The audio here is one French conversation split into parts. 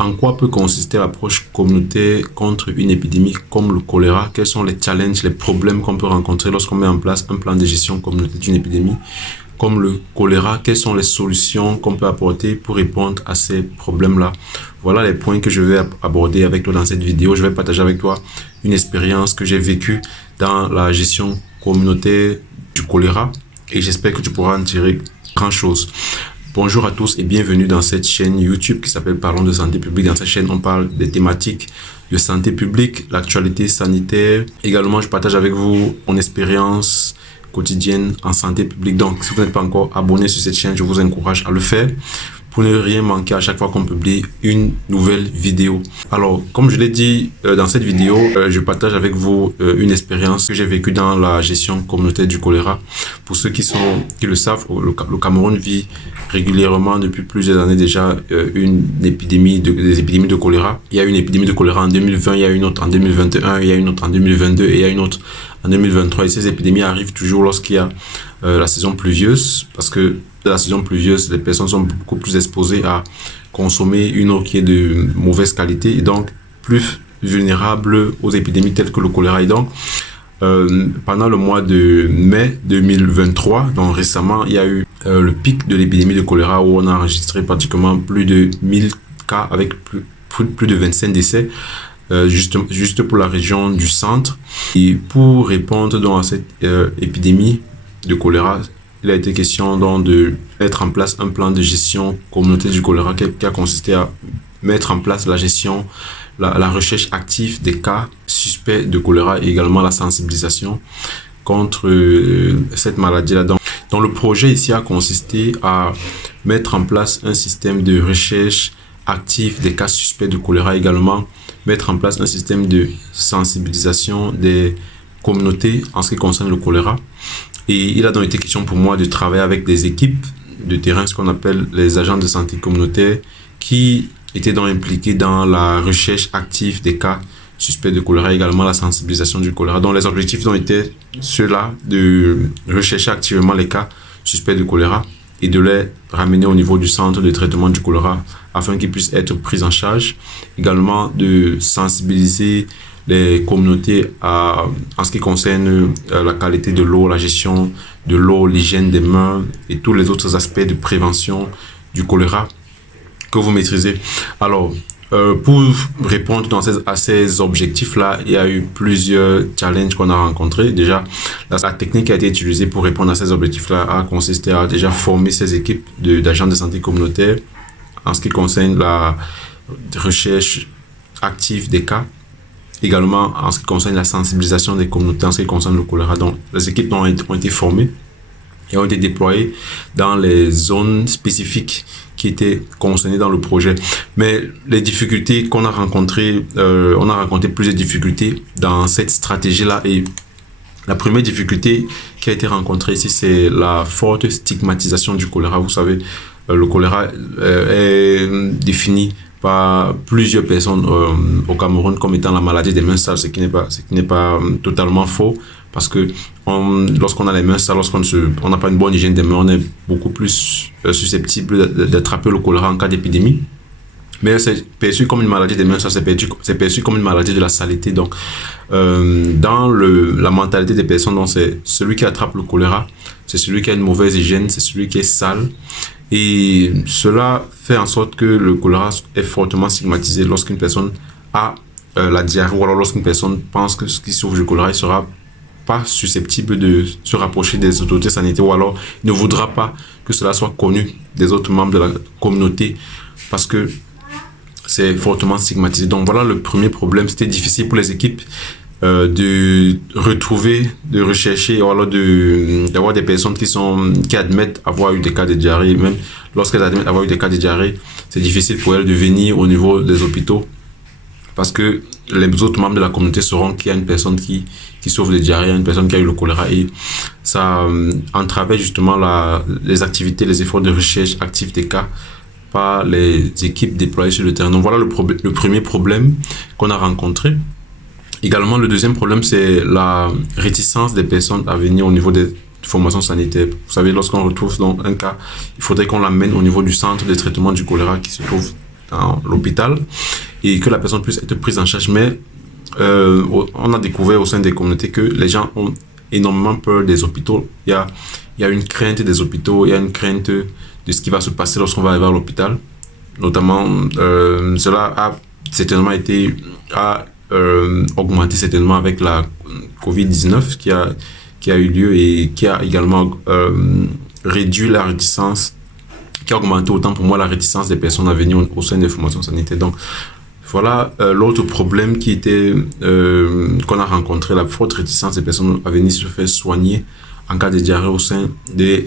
En quoi peut consister l'approche communautaire contre une épidémie comme le choléra? Quels sont les challenges, les problèmes qu'on peut rencontrer lorsqu'on met en place un plan de gestion communautaire d'une épidémie comme le choléra? Quelles sont les solutions qu'on peut apporter pour répondre à ces problèmes-là? Voilà les points que je vais aborder avec toi dans cette vidéo. Je vais partager avec toi une expérience que j'ai vécue dans la gestion communautaire du choléra et j'espère que tu pourras en tirer grand chose. Bonjour à tous et bienvenue dans cette chaîne YouTube qui s'appelle Parlons de santé publique. Dans cette chaîne, on parle des thématiques de santé publique, l'actualité sanitaire. Également, je partage avec vous mon expérience quotidienne en santé publique. Donc, si vous n'êtes pas encore abonné sur cette chaîne, je vous encourage à le faire pour ne rien manquer à chaque fois qu'on publie une nouvelle vidéo. Alors, comme je l'ai dit dans cette vidéo, je partage avec vous une expérience que j'ai vécue dans la gestion communautaire du choléra. Pour ceux qui le savent, le Cameroun vit régulièrement depuis plusieurs années déjà des épidémies de choléra. Il y a une épidémie de choléra en 2020, il y a une autre en 2021, il y a une autre en 2022 et il y a une autre en 2023. Et ces épidémies arrivent toujours lorsqu'il y a la saison pluvieuse, parce que dans la saison pluvieuse, les personnes sont beaucoup plus exposées à consommer une eau qui est de mauvaise qualité et donc plus vulnérables aux épidémies telles que le choléra. Et donc, pendant le mois de mai 2023, donc récemment, il y a eu le pic de l'épidémie de choléra où on a enregistré pratiquement plus de 1000 cas avec plus de 25 décès. Juste pour la région du centre. Et pour répondre donc à cette épidémie de choléra, il a été question donc de mettre en place un plan de gestion communautaire du choléra qui a consisté à mettre en place la gestion, la recherche active des cas suspects de choléra et également la sensibilisation contre cette maladie-là. Donc le projet ici a consisté à mettre en place un système de recherche active des cas suspects de choléra, également mettre en place un système de sensibilisation des communautés en ce qui concerne le choléra. Et il a donc été question pour moi de travailler avec des équipes de terrain, ce qu'on appelle les agents de santé communautaire, qui étaient donc impliqués dans la recherche active des cas suspects de choléra, également la sensibilisation du choléra. Donc les objectifs ont été ceux-là, de rechercher activement les cas suspects de choléra et de les ramener au niveau du centre de traitement du choléra afin qu'ils puissent être pris en charge. Également de sensibiliser les communautés en ce qui concerne la qualité de l'eau, la gestion de l'eau, l'hygiène des mains et tous les autres aspects de prévention du choléra que vous maîtrisez. Alors, pour répondre à ces objectifs-là, il y a eu plusieurs challenges qu'on a rencontrés. Déjà, la technique qui a été utilisée pour répondre à ces objectifs-là a consisté à déjà former ces équipes d'agents de santé communautaire en ce qui concerne la recherche active des cas, également en ce qui concerne la sensibilisation des communautés en ce qui concerne le choléra. Donc, les équipes ont été formées et ont été déployées dans les zones spécifiques qui étaient concernées dans le projet. Mais les difficultés qu'on a rencontrées, on a rencontré plusieurs difficultés dans cette stratégie-là. Et la première difficulté qui a été rencontrée ici, c'est la forte stigmatisation du choléra. Vous savez, le choléra est défini par plusieurs personnes au Cameroun comme étant la maladie des mains sales, ce qui n'est pas totalement faux, parce que lorsqu'on a les mains sales, lorsqu'on n'a pas une bonne hygiène des mains, on est beaucoup plus susceptible d'attraper le choléra en cas d'épidémie. Mais c'est perçu comme une maladie des mains sales, c'est perçu comme une maladie de la saleté. Donc, dans la mentalité des personnes, c'est celui qui attrape le choléra, c'est celui qui a une mauvaise hygiène, c'est celui qui est sale. Et cela fait en sorte que le choléra est fortement stigmatisé lorsqu'une personne a la diarrhée ou alors lorsqu'une personne pense que ce qui souffre du choléra, il sera pas susceptible de se rapprocher des autorités sanitaires ou alors ne voudra pas que cela soit connu des autres membres de la communauté parce que c'est fortement stigmatisé. Donc voilà le premier problème. C'était difficile pour les équipes de retrouver, de rechercher ou alors d'avoir des personnes qui admettent avoir eu des cas de diarrhée. Même lorsqu'elles admettent avoir eu des cas de diarrhée, c'est difficile pour elles de venir au niveau des hôpitaux parce que les autres membres de la communauté sauront qu'il y a une personne qui souffre de diarrhée, une personne qui a eu le choléra, et ça entravait justement les activités, les efforts de recherche actifs des cas par les équipes déployées sur le terrain. Donc voilà le premier problème qu'on a rencontré. Également, le deuxième problème, c'est la réticence des personnes à venir au niveau des formations sanitaires. Vous savez, lorsqu'on retrouve donc un cas, il faudrait qu'on l'amène au niveau du centre de traitement du choléra qui se trouve dans l'hôpital et que la personne puisse être prise en charge. Mais on a découvert au sein des communautés que les gens ont énormément peur des hôpitaux. Il y a une crainte des hôpitaux, il y a une crainte de ce qui va se passer lorsqu'on va arriver à l'hôpital. Notamment, cela a certainement augmenté certainement avec la COVID-19 qui a eu lieu et qui a également réduit la réticence, qui a augmenté autant pour moi la réticence des personnes à venir au sein des formations sanitaires. Donc, voilà l'autre problème qui était qu'on a rencontré, la forte réticence des personnes à venir se faire soigner en cas de diarrhée au sein de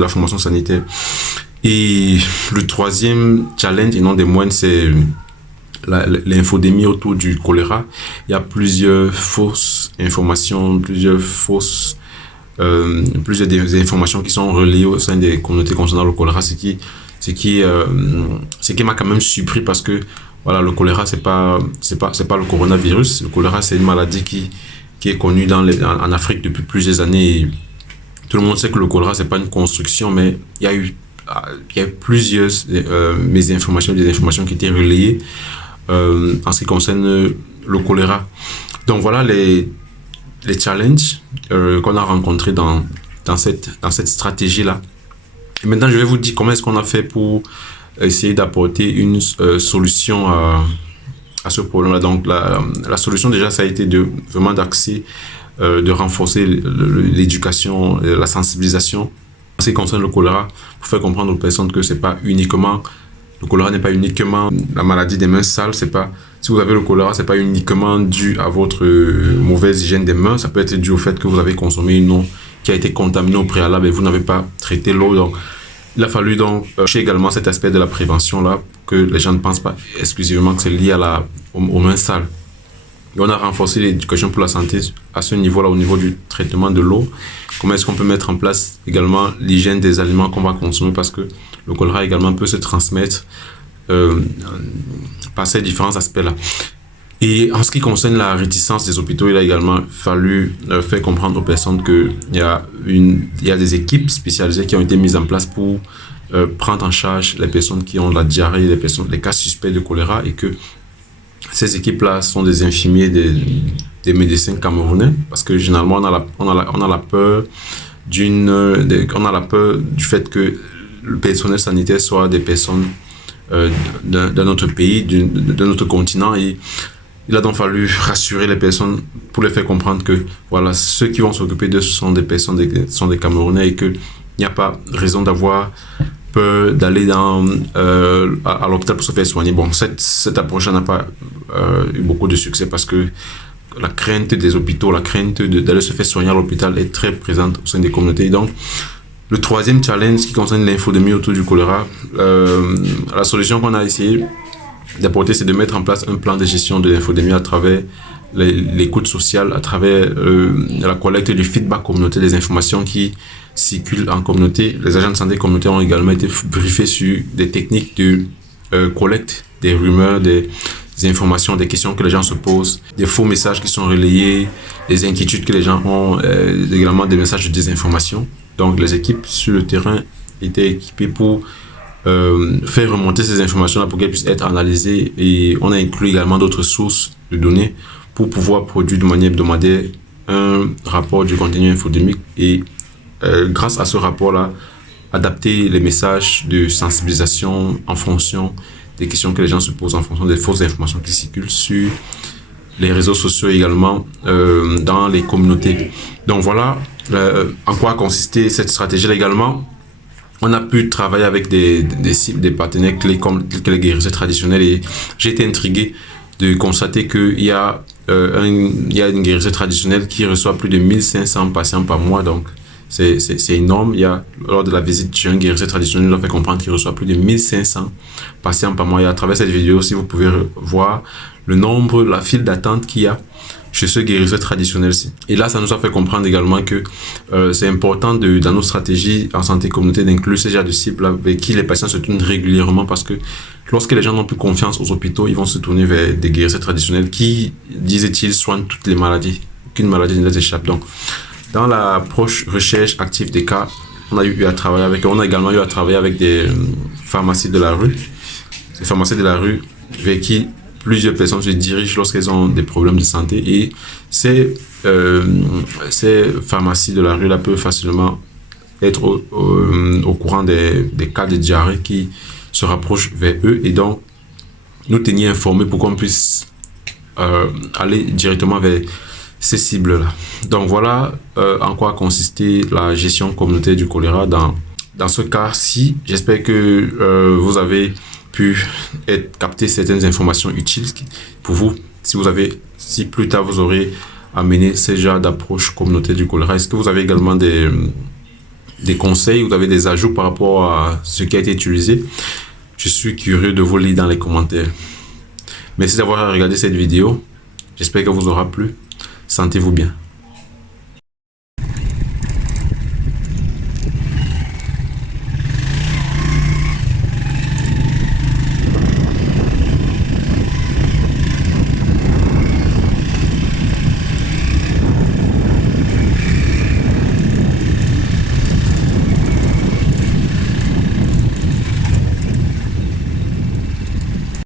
la formation sanitaire. Et le troisième challenge, et non des moindres, c'est l'infodémie autour du choléra. Il y a plusieurs fausses informations, plusieurs informations qui sont relayées au sein des communautés concernant le choléra, ce qui m'a quand même surpris parce que voilà, le choléra c'est pas le coronavirus. Le choléra c'est une maladie qui est connue en Afrique depuis plusieurs années. Et tout le monde sait que le choléra c'est pas une construction, mais il y a eu plusieurs des informations qui étaient relayées en ce qui concerne le choléra. Donc voilà les challenges qu'on a rencontrés dans cette stratégie-là. Et maintenant, je vais vous dire comment est-ce qu'on a fait pour essayer d'apporter une solution à ce problème-là. Donc la solution déjà, ça a été vraiment de renforcer l'éducation, la sensibilisation en ce qui concerne le choléra, pour faire comprendre aux personnes que le choléra n'est pas uniquement la maladie des mains sales. Si vous avez le choléra, c'est pas uniquement dû à votre mauvaise hygiène des mains. Ça peut être dû au fait que vous avez consommé une eau qui a été contaminée au préalable et vous n'avez pas traité l'eau. Donc, il a fallu donc chercher également cet aspect de la prévention là, pour que les gens ne pensent pas exclusivement que c'est lié aux mains sales. Et on a renforcé l'éducation pour la santé à ce niveau-là, au niveau du traitement de l'eau. Comment est-ce qu'on peut mettre en place également l'hygiène des aliments qu'on va consommer, parce que le choléra également peut se transmettre par ces différents aspects-là. Et en ce qui concerne la réticence des hôpitaux, il a également fallu faire comprendre aux personnes qu'il y a des équipes spécialisées qui ont été mises en place pour prendre en charge les personnes qui ont la diarrhée, les cas suspects de choléra, et que ces équipes-là sont des infirmiers, des médecins camerounais, parce que généralement on a la peur du fait que le personnel sanitaire soit des personnes d'un autre pays, d'un autre continent, et il a donc fallu rassurer les personnes pour les faire comprendre que voilà, ceux qui vont s'occuper d'eux sont des personnes, sont des Camerounais, et qu'il n'y a pas raison d'avoir peur d'aller à l'hôpital pour se faire soigner. Bon, cette approche n'a pas eu beaucoup de succès parce que la crainte des hôpitaux, la crainte d'aller se faire soigner à l'hôpital est très présente au sein des communautés. Donc, le troisième challenge qui concerne l'infodémie autour du choléra, la solution qu'on a essayé d'apporter, c'est de mettre en place un plan de gestion de l'infodémie à travers l'écoute sociale, à travers la collecte du feedback communautaire, des informations qui circulent en communauté. Les agents de santé communautaires ont également été briefés sur des techniques de collecte des rumeurs, des informations, des questions que les gens se posent, des faux messages qui sont relayés, des inquiétudes que les gens ont, également des messages de désinformation. Donc les équipes sur le terrain étaient équipées pour faire remonter ces informations-là pour qu'elles puissent être analysées, et on a inclus également d'autres sources de données pour pouvoir produire de manière hebdomadaire un rapport du contenu infodémique et grâce à ce rapport-là, adapter les messages de sensibilisation en fonction des questions que les gens se posent, en fonction des fausses informations qui circulent sur les réseaux sociaux également dans les communautés. Donc voilà en quoi a consisté cette stratégie également. On a pu travailler avec des partenaires clés comme les guérisseurs traditionnels, et j'ai été intrigué de constater qu'il y a une guérisseuse traditionnelle qui reçoit plus de 1500 patients par mois. Donc c'est énorme. Lors de la visite chez un guérisseur traditionnel, on a fait comprendre qu'il reçoit plus de 1500 patients par mois. Et à travers cette vidéo aussi, vous pouvez voir la file d'attente qu'il y a chez ce guérisseur traditionnel-ci. Et là, ça nous a fait comprendre également que c'est important dans nos stratégies en santé communautaire d'inclure ces genres de cibles avec qui les patients se tournent régulièrement, parce que lorsque les gens n'ont plus confiance aux hôpitaux, ils vont se tourner vers des guérisseurs traditionnels qui, disaient-ils, soignent toutes les maladies. Aucune maladie ne les échappe. Donc, dans l'approche recherche active des cas, on a également eu à travailler avec des pharmacies de la rue ces pharmaciens de la rue vers qui plusieurs personnes se dirigent lorsqu'elles ont des problèmes de santé. Et ces pharmacies de la rue-là peuvent facilement être au courant des cas de diarrhée qui se rapprochent vers eux et donc nous tenir informés pour qu'on puisse aller directement vers ces cibles-là. Donc voilà en quoi consistait la gestion communautaire du choléra dans ce cas-ci. J'espère que vous avez pu capter certaines informations utiles pour vous. Si plus tard vous aurez amené ce genre d'approche communautaire du choléra, est-ce que vous avez également des conseils, vous avez des ajouts par rapport à ce qui a été utilisé? Je suis curieux de vous lire dans les commentaires. Merci d'avoir regardé cette vidéo. J'espère qu'elle vous aura plu. Sentez-vous bien.